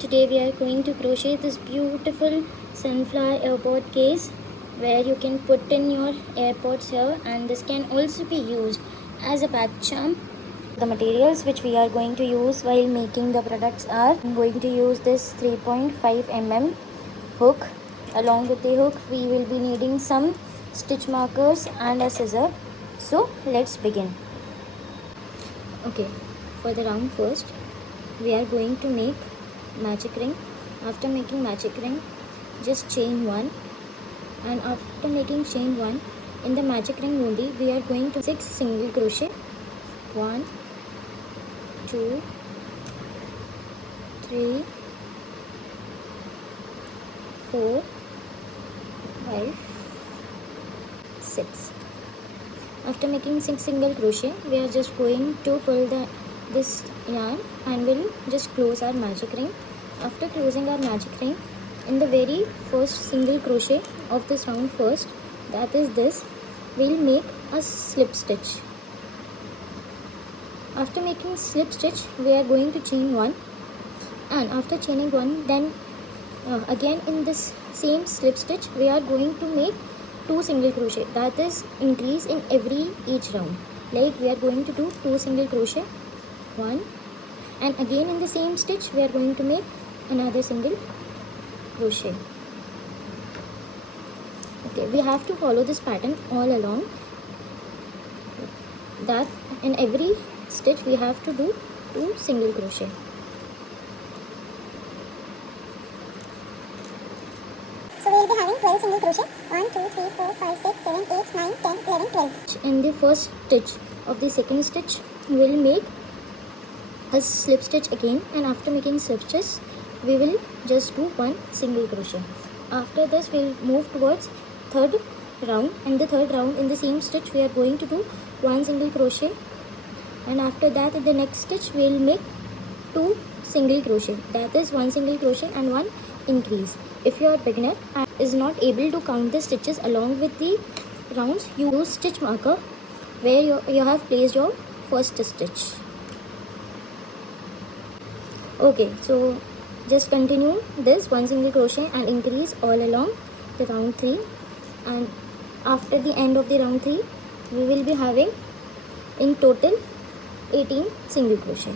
today we are going to crochet this beautiful sunflower airpod case where you can put in your AirPods here, and this can also be used as a back charm. The materials which we are going to use while making the products are, I'm going to use this 3.5 mm hook. Along with the hook we will be needing some stitch markers and a scissor. So let's begin. Okay, for the round first we are going to make magic ring. After making magic ring, just chain one, and after making chain one, in the magic ring only we are going to 6 single crochet. 1 2 3 4 5 6. After making 6 single crochet, we are just going to pull this yarn and we'll just close our magic ring. After closing our magic ring, in the very first single crochet of this round first, that is this, we'll make a slip stitch. After making slip stitch, we are going to chain one, and after chaining one, then again in this same slip stitch we are going to make 2 single crochet. That is increase in each round. Like we are going to do 2 single crochet, 1, and again in the same stitch we are going to make another single crochet. Okay, we have to follow this pattern all along, that in every stitch we have to do 2 single crochet. So we will be having 12 single crochet. 1 2 3 4 5 6 7 8 9 10 11 12. In the first stitch of the second stitch we will make a slip stitch again, and after making slip stitch we will just do 1 single crochet. After this we will move towards third round, and the third round in the same stitch we are going to do 1 single crochet, and after that in the next stitch we will make 2 single crochet. That is 1 single crochet and 1 increase. If you are beginner and is not able to count the stitches along with the rounds, you use stitch marker where you have placed your first stitch. Okay, so just continue this 1 single crochet and increase all along the round 3, and after the end of the round 3 we will be having in total 18 single crochet.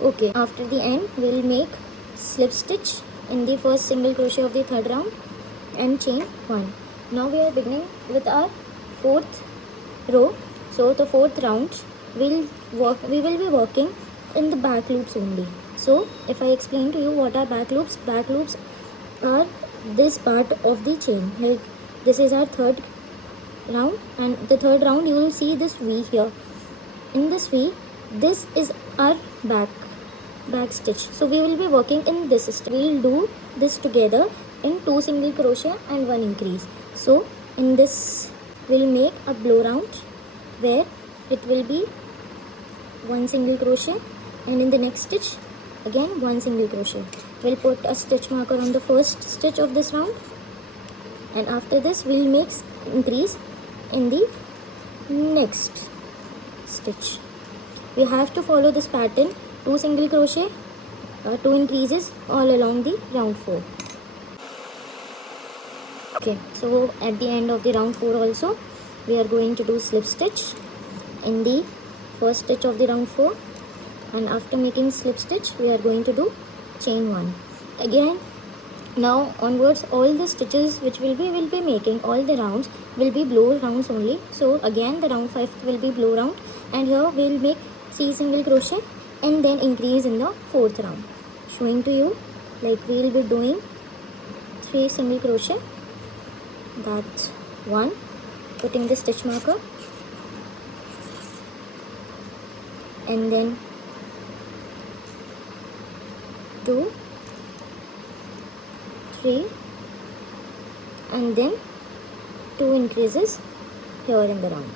Okay, after the end we will make slip stitch in the first single crochet of the third round and chain 1. Now we are beginning with our fourth row. So the fourth round we will be working in the back loops only. So if I explain to you what are back loops are this part of the chain. Like this is our third round, and the third round you will see this V here. In this V, this is our back stitch. So we will be working in this stitch. We will do this together in 2 single crochet and 1 increase. So in this we will make a blow round where it will be 1 single crochet, and in the next stitch again 1 single crochet. We'll put a stitch marker on the first stitch of this round, and after this we'll make increase in the next stitch. We have to follow this pattern, 2 single crochet, 2 increases all along the round 4. Okay, so at the end of the round 4 also we are going to do slip stitch in the first stitch of the round 4, and after making slip stitch we are going to do chain 1 again. Now onwards all the stitches which will be making, all the rounds will be blow rounds only. So again the round 5 will be blow round, and here we will make 3 single crochet and then increase in the fourth round. Showing to you, like we will be doing 3 single crochet, that's 1, putting the stitch marker, and then 2 3, and then 2 increases here in the round.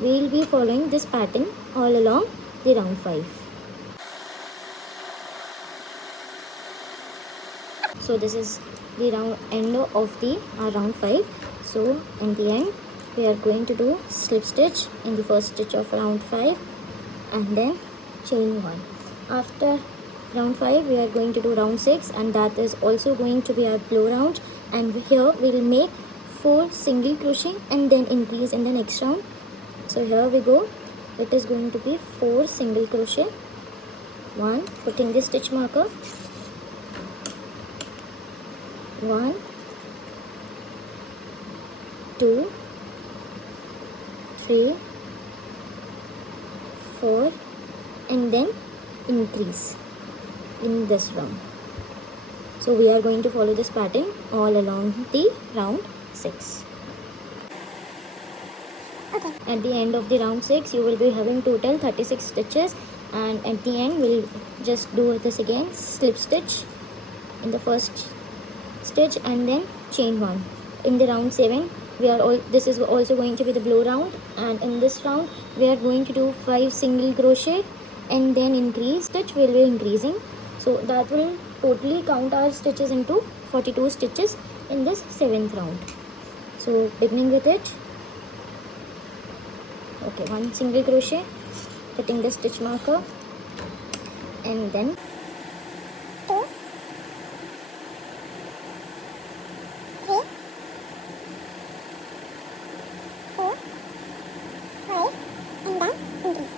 We will be following this pattern all along the round 5. So this is the end of the round 5. So in the end we are going to do slip stitch in the first stitch of round 5, and then chain 1. After round 5 we are going to do round 6, and that is also going to be our blow round, and here we will make 4 single crochet and then increase in the next round. So here we go, it is going to be 4 single crochet, 1, putting the stitch marker, 1, 2, 3, 4, and then increase in this round. So we are going to follow this pattern all along the round 6. Okay. At the end of the round 6 you will be having total 36 stitches, and at the end we'll just do this again, slip stitch in the first stitch and then chain 1. In the round 7 this is also going to be the blow round, and in this round we are going to do 5 single crochet and then increase stitch will be increasing, so that will totally count our stitches into 42 stitches in this 7th round. So beginning with it, okay, 1 single crochet, putting the stitch marker, and then 2, 3, 4, 5, and then increase.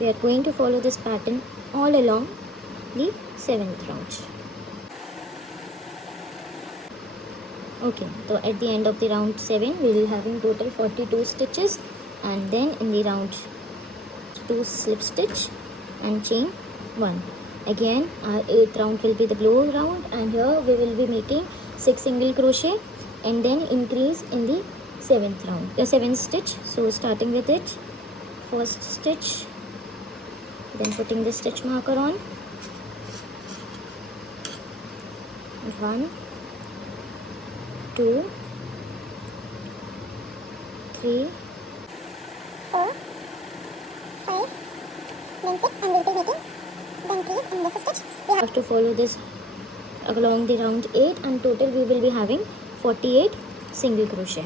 we are going to follow this pattern all along the 7th round. Okay, so at the end of the round 7 we will having total 42 stitches, and then in the round 2 slip stitch and chain 1. Again our 8th round will be the blow round, and here we will be making 6 single crochet and then increase in the 7th round, the 7th stitch. So starting with it, first stitch, then putting the stitch marker on, 1, 2, 3, 4, 5, then 6, and we'll be making the increase in this stitch. We have to follow this along the round 8, and total we will be having 48 single crochet.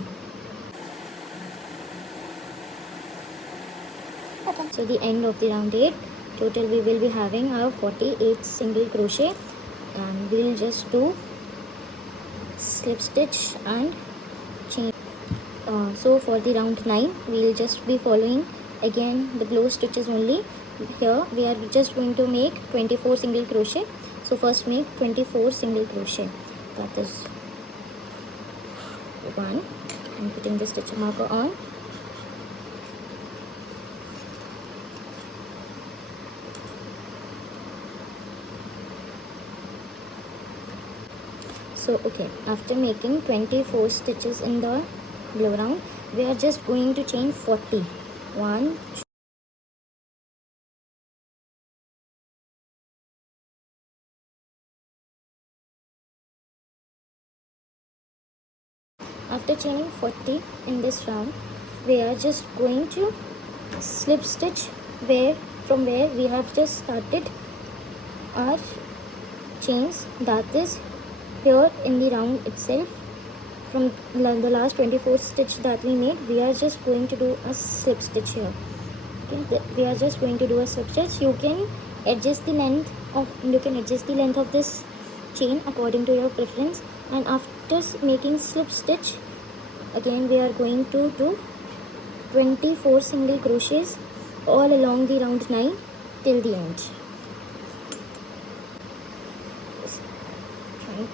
Okay. So the end of the round 8, total we will be having our 48 single crochet, and we'll just do slip stitch and chain. So for the round 9 we'll just be following again the blow stitches only. Here we are just going to make 24 single crochet. So first make 24 single crochet, that is 1, and putting the stitch marker on, so okay, after making 24 stitches in the blow round we are just going to chain 40, 1, 2, after chaining 40 in this round we are just going to slip stitch from where we have just started our chains, that is here in the round itself. From the last 24 stitch that we made, we are just going to do a slip stitch here. Okay, we are just going to do a slip stitch. You can adjust the length of this chain according to your preference, and after making slip stitch again we are going to do 24 single crochets all along the round 9 till the end.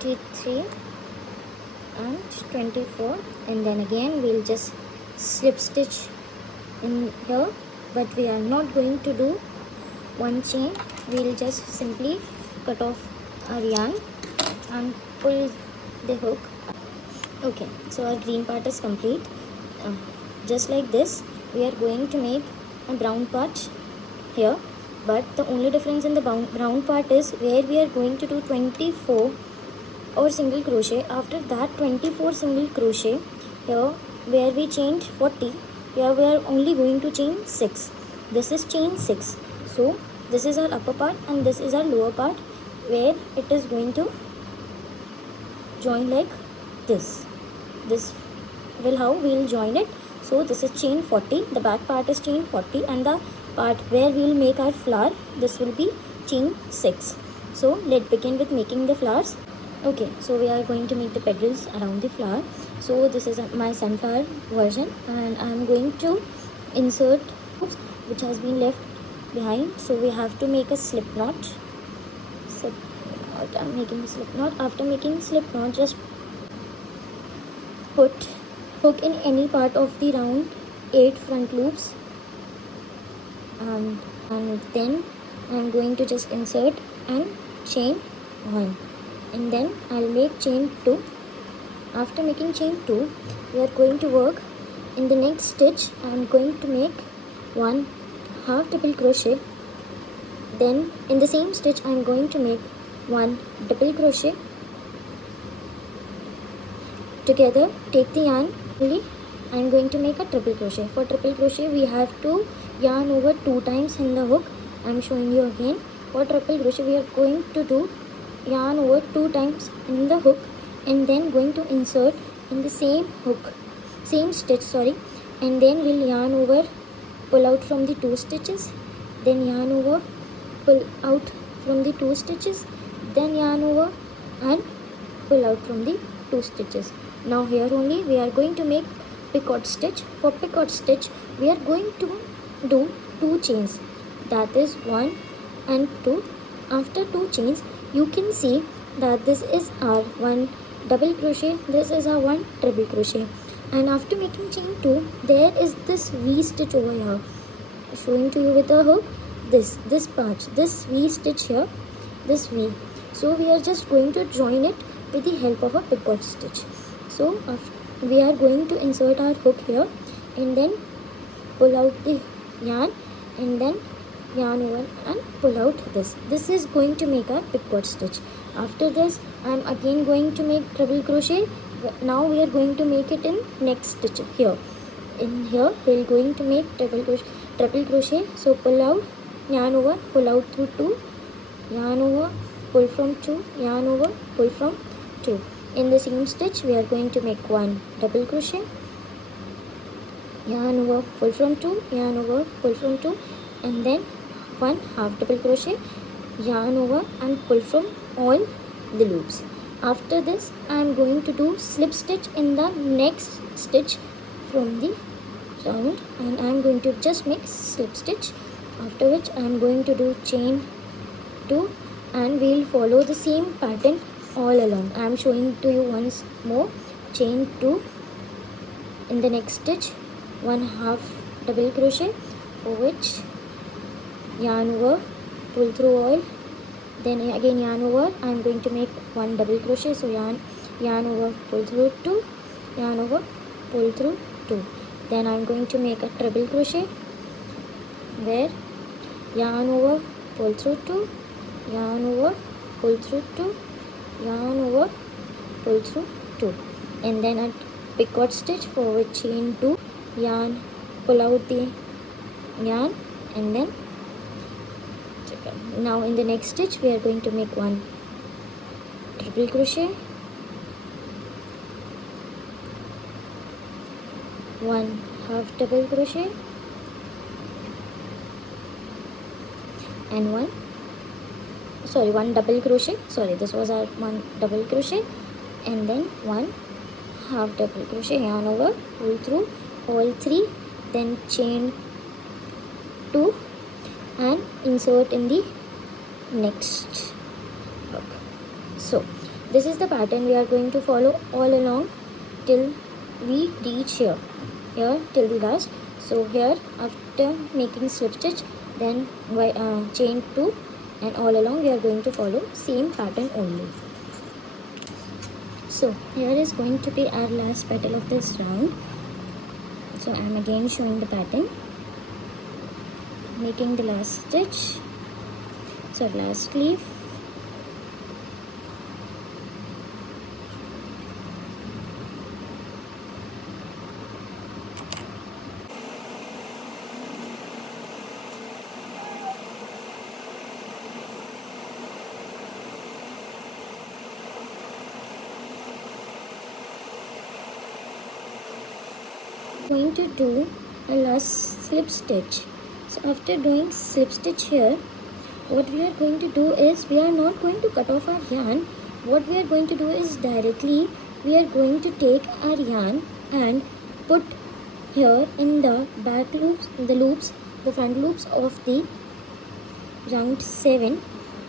23 and 24, and then again we'll just slip stitch in here, but we are not going to do one chain. We'll just simply cut off our yarn and pull the hook. Okay, so our green part is complete. Just like this we are going to make a brown part here, but the only difference in the brown part is where we are going to do 24 or single crochet. After that 24 single crochet, here where we chained 40, here we are only going to chain 6. This is chain 6. So this is our upper part and this is our lower part, where it is going to join like this. This will how we will join it. So this is chain 40, the back part is chain 40 and the part where we will make our flower, this will be chain 6. So let's begin with making the flowers. Okay, so we are going to make the petals around the flower. So this is my sunflower version, and I am going to insert which has been left behind. So we have to make a slip knot. I'm making a slip knot. After making slip knot, just put hook in any part of the round 8 front loops, and then I'm going to just insert and chain 1, and then I'll make chain 2. After making chain 2, we are going to work in the next stitch. I'm going to make 1 half double crochet. Then in the same stitch I'm going to make 1 double crochet. Together take the yarn. I'm going to make a triple crochet. For triple crochet we have to yarn over 2 times in the hook. I'm showing you again. For triple crochet we are going to do yarn over 2 times in the hook, and then going to insert in the same hook, same stitch, and then we'll yarn over, pull out from the 2 stitches, then yarn over, pull out from the 2 stitches, then yarn over and pull out from the 2 stitches. Now here only we are going to make picot stitch. For picot stitch we are going to do 2 chains, that is 1 and 2. After 2 chains you can see that this is our 1 double crochet, this is our 1 triple crochet, and after making chain 2 there is this V stitch over here, showing to you with a hook, this part, this V stitch here, this V. So we are just going to join it with the help of a picot stitch. So we are going to insert our hook here, and then pull out the yarn, and then yarn over and pull out this is going to make our picot stitch. After this I'm again going to make treble crochet. Now we are going to make it in next stitch. Here in here we're going to make treble crochet. So pull out, yarn over, pull out through 2, yarn over, pull from 2, yarn over, pull from 2. In the same stitch we are going to make 1 double crochet, yarn over, pull from 2, yarn over, pull from 2, and then 1 half double crochet, yarn over and pull from all the loops. After this I am going to do slip stitch in the next stitch from the round, and I am going to just make slip stitch, after which I am going to do chain 2, and we will follow the same pattern all along. I am showing to you once more. Chain 2, in the next stitch 1 half double crochet, for which yarn over, pull through all, then again yarn over, I am going to make 1 double crochet. So yarn over, pull through 2, yarn over, pull through 2. Then I am going to make a treble crochet where yarn over, pull through 2, yarn over, pull through 2, yarn over, pull through 2, and then a picot stitch, for which chain 2, yarn, pull out the yarn, and then now in the next stitch we are going to make 1 triple crochet, 1 half double crochet, and 1 double crochet, this was our 1 double crochet, and then 1 half double crochet, yarn over, pull through all 3, then chain 2 and insert in the next hook. So this is the pattern we are going to follow all along till we reach here till the last. So here after making slip stitch, then chain 2, and all along we are going to follow same pattern only. So here is going to be our last petal of this round. So I am again showing the pattern, making the last stitch, last leaf, going to do a last slip stitch. So after doing slip stitch here, what we are going to do is, we are not going to cut off our yarn. What we are going to do is, directly we are going to take our yarn and put here in the back loops, the front loops of the round 7,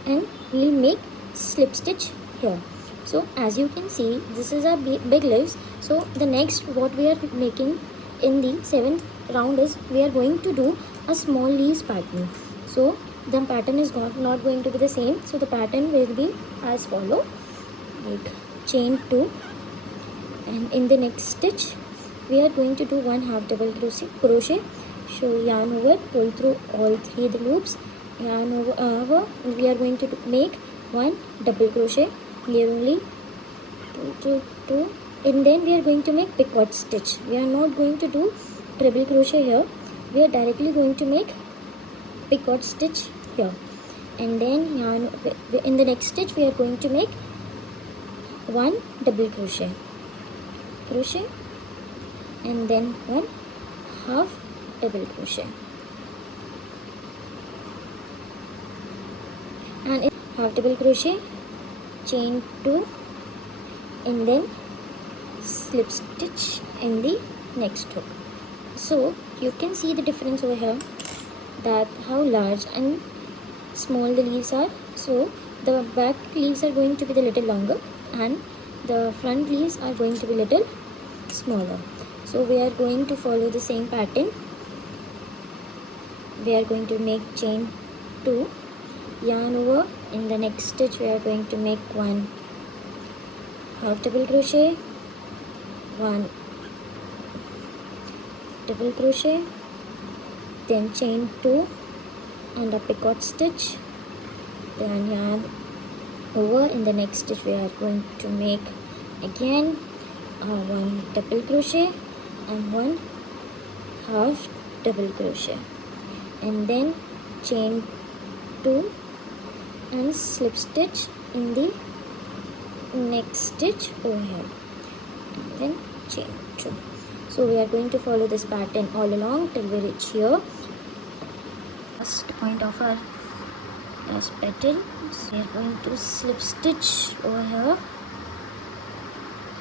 and we'll make slip stitch here. So as you can see, this is our big leaves. So the next what we are making in the 7th round is, we are going to do a small leaves pattern. So the pattern is not going to be the same. So the pattern will be as follow, like chain 2, and in the next stitch we are going to do 1 half double crochet. So yarn over, pull through all 3 the loops, yarn over, we are going to make 1 double crochet here only, 2, and then we are going to make picot stitch. We are not going to do treble crochet here, we are directly going to make picot stitch here, and then yarn in the next stitch we are going to make 1 double crochet, and then 1 half double crochet, and in half double crochet, chain 2, and then slip stitch in the next hook. So you can see the difference over here, that how large and small the leaves are. So the back leaves are going to be the little longer, and the front leaves are going to be little smaller. So we are going to follow the same pattern. We are going to make chain 2, yarn over, in the next stitch we are going to make 1 half double crochet, 1 double crochet, then chain 2 and a picot stitch, then yarn over, in the next stitch we are going to make again 1 double crochet and 1 half double crochet, and then chain 2 and slip stitch in the next stitch over here, and then chain 2. So we are going to follow this pattern all along till we reach here, first point of our last petal. So we are going to slip stitch over here.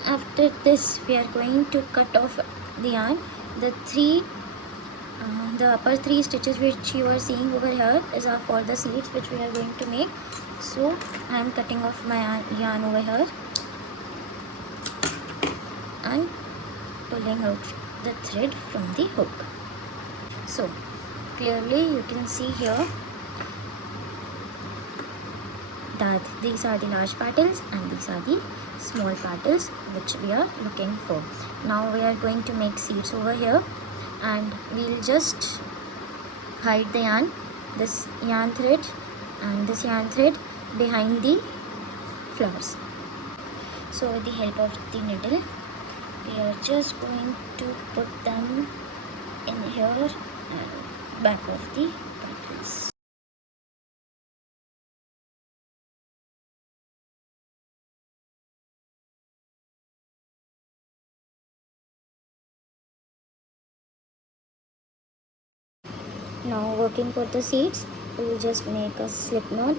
After this we are going to cut off the yarn. The upper 3 stitches which you are seeing over here is for the seeds which we are going to make. So I am cutting off my yarn over here and pulling out the thread from the hook. So clearly you can see here that these are the large petals and these are the small petals which we are looking for. Now we are going to make seeds over here, and we'll just hide the yarn, this yarn thread and this yarn thread behind the flowers. So with the help of the needle we are just going to put them in here and back of the petals. Now working for the seeds, we will just make a slip knot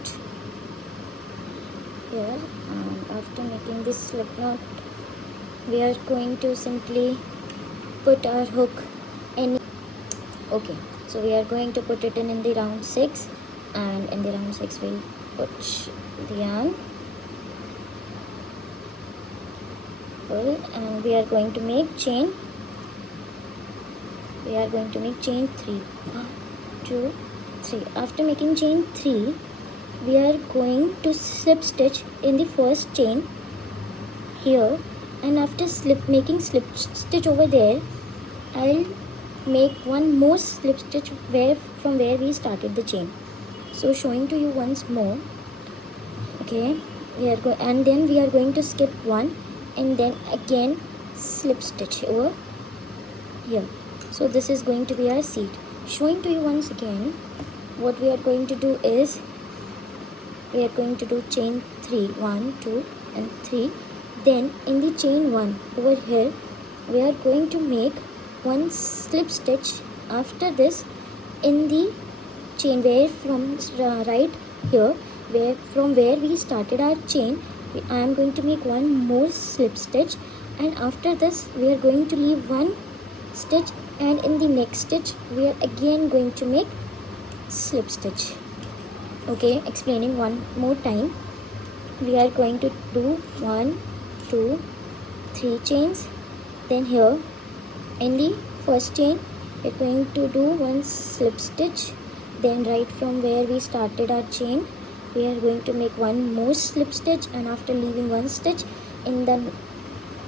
here, and after making this slip knot we are going to simply put our hook in. Okay, so we are going to put it in the round 6, and in the round 6 we'll put the yarn, pull, and we are going to make chain 3, 1, 2, 3. After making chain 3 we are going to slip stitch in the first chain here, and after making slip stitch over there, I'll make one more slip stitch from where we started the chain. So showing to you once more. Okay, and then we are going to skip one and then again slip stitch over here. So this is going to be our seed. Showing to you once again, what we are going to do is, we are going to do chain 3, 1, 2 and 3. Then in the chain 1 over here we are going to make one slip stitch. After this in the chain where from right here, where from where we started our chain, I am going to make one more slip stitch, and after this we are going to leave one stitch, and in the next stitch we are again going to make slip stitch. Okay, explaining one more time. We are going to do 1 2 3 chains. Then here in the first chain we're going to do one slip stitch. Then right from where we started our chain, we are going to make one more slip stitch, and after leaving one stitch in the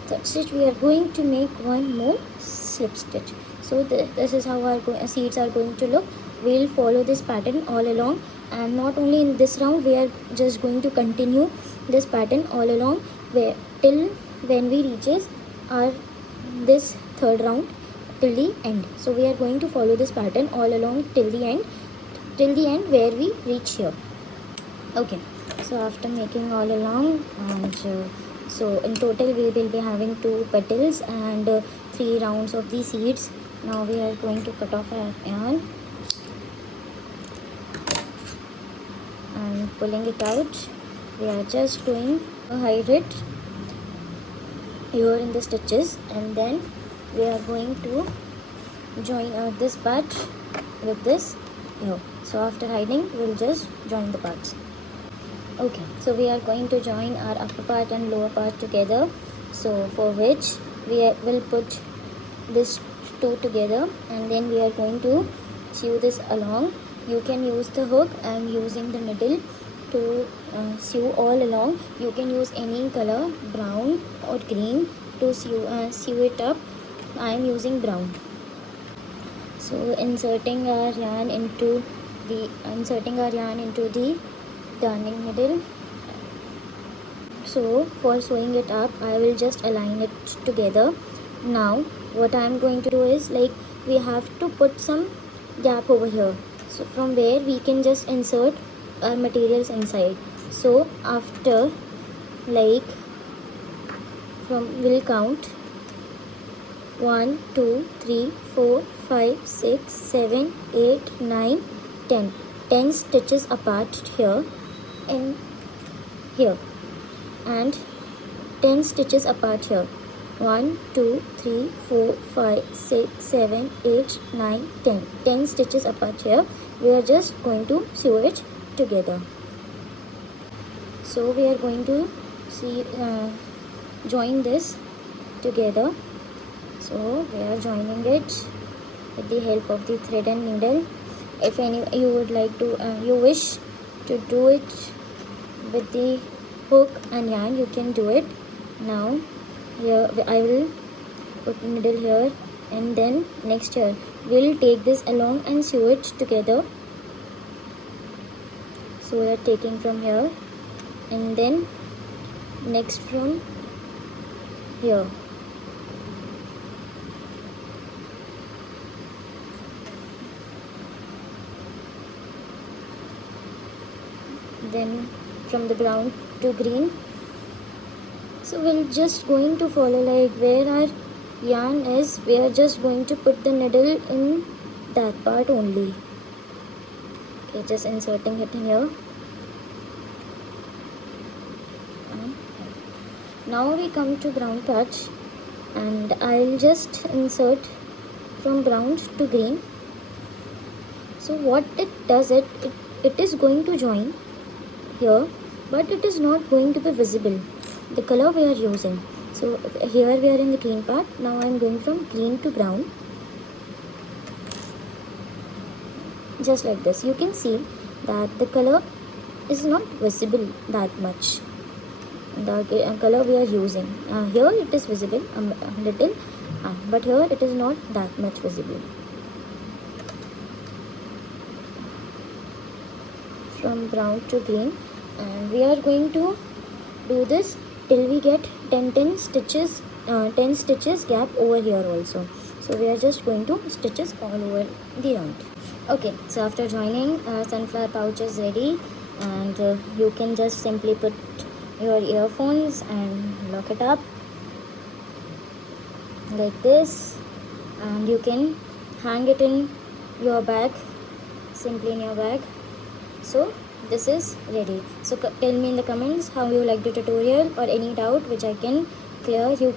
third stitch we are going to make one more slip stitch. So this is how our seeds are going to look. We'll follow this pattern all along, and not only in this round, we are just going to continue this pattern all along where till when we reaches our this third round till the end. So we are going to follow this pattern all along till the end where we reach here. Okay, so after making all along, and so in total we will be having 2 petals and 3 rounds of the seeds. Now we are going to cut off our yarn and pulling it out. We are just going to hide it here in the stitches, and then we are going to join this part with this here. So after hiding, we'll just join the parts. Okay, so we are going to join our upper part and lower part together. So for which we will put this two together, and then we are going to sew this along. You can use the hook. I am using the needle to sew all along. You can use any color, brown or green, to sew it up. I am using brown. So inserting our yarn into the turning needle. So for sewing it up, I will just align it together. Now what I am going to do is, like, we have to put some gap over here, so from where we can just insert our materials inside. So after, like, we'll count 1 2 3 4 5 6 7 8 9 10 stitches apart here and here, and 10 stitches apart here. 1 2 3 4 5 6 7 8 9 10 stitches apart here. We are just going to sew it together. So we are going to join this together. So we are joining it with the help of the thread and needle. If you would like to you wish to do it with the hook and yarn, you can do it. Now here I will put needle here, and then next here we'll take this along and sew it together. So we are taking from here, and then next from here. Then from the brown to green. So we're just going to follow, like, where our yarn is, we are just going to put the needle in that part only. Okay, just inserting it in here. Now we come to brown patch, and I'll just insert from brown to green. So what it does, it is going to join here, but it is not going to be visible, the color we are using. So here we are in the green part. Now I am going from green to brown, just like this. You can see that the color is not visible that much, the color we are using. Here it is visible a little, but here it is not that much visible. From brown to green, and we are going to do this till we get 10 stitches gap over here also. So we are just going to stitches all over the round. Okay, so after joining, sunflower pouch is ready, and you can just simply put your earphones and lock it up like this, and you can hang it in your bag simply in your bag. So this is ready. So tell me in the comments how you like the tutorial or any doubt which I can clear. You